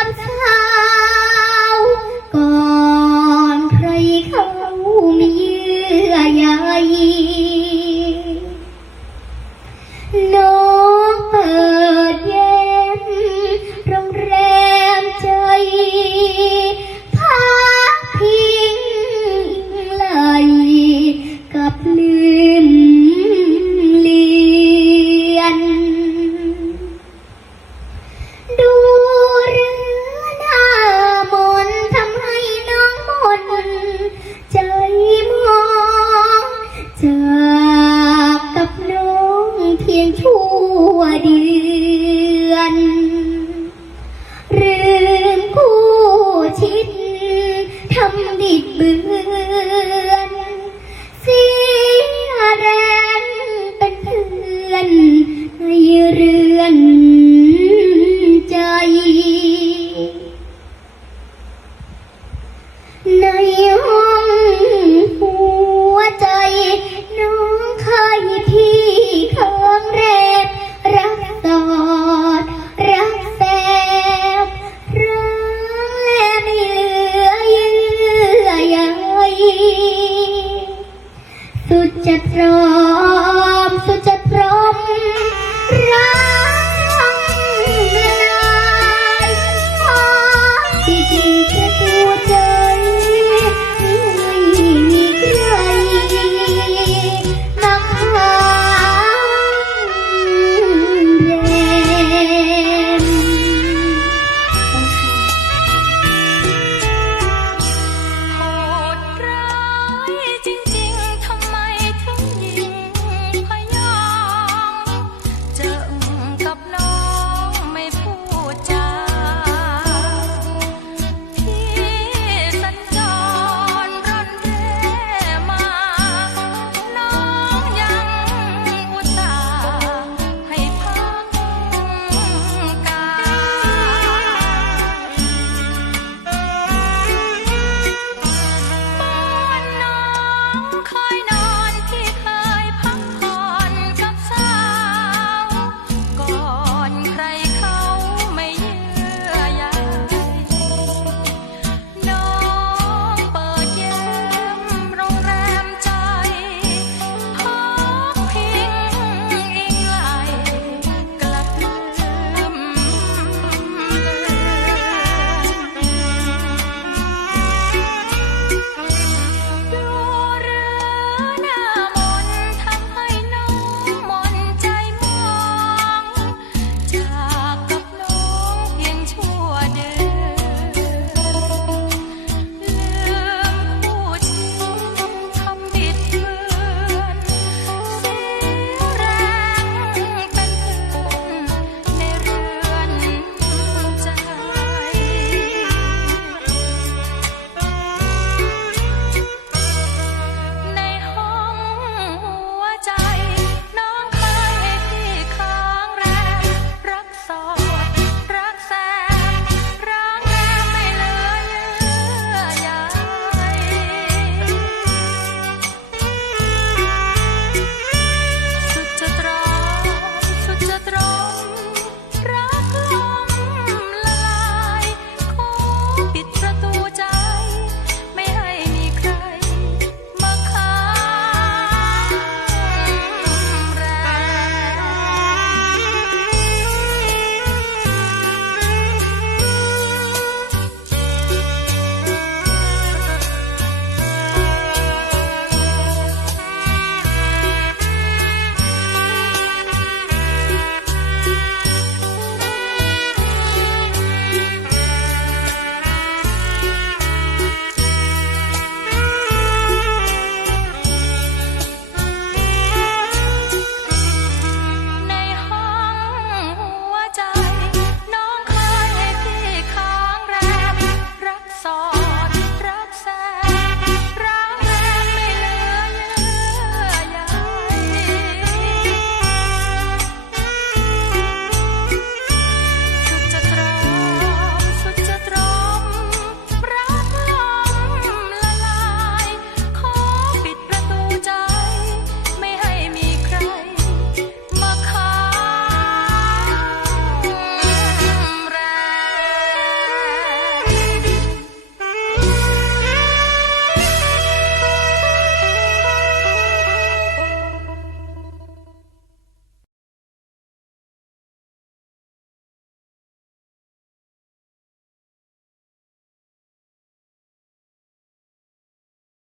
I'm up! ทิ้ทำดิดเบืសុចិត្តព្រមសុចិត្តព្រមរងណាយអូទីទី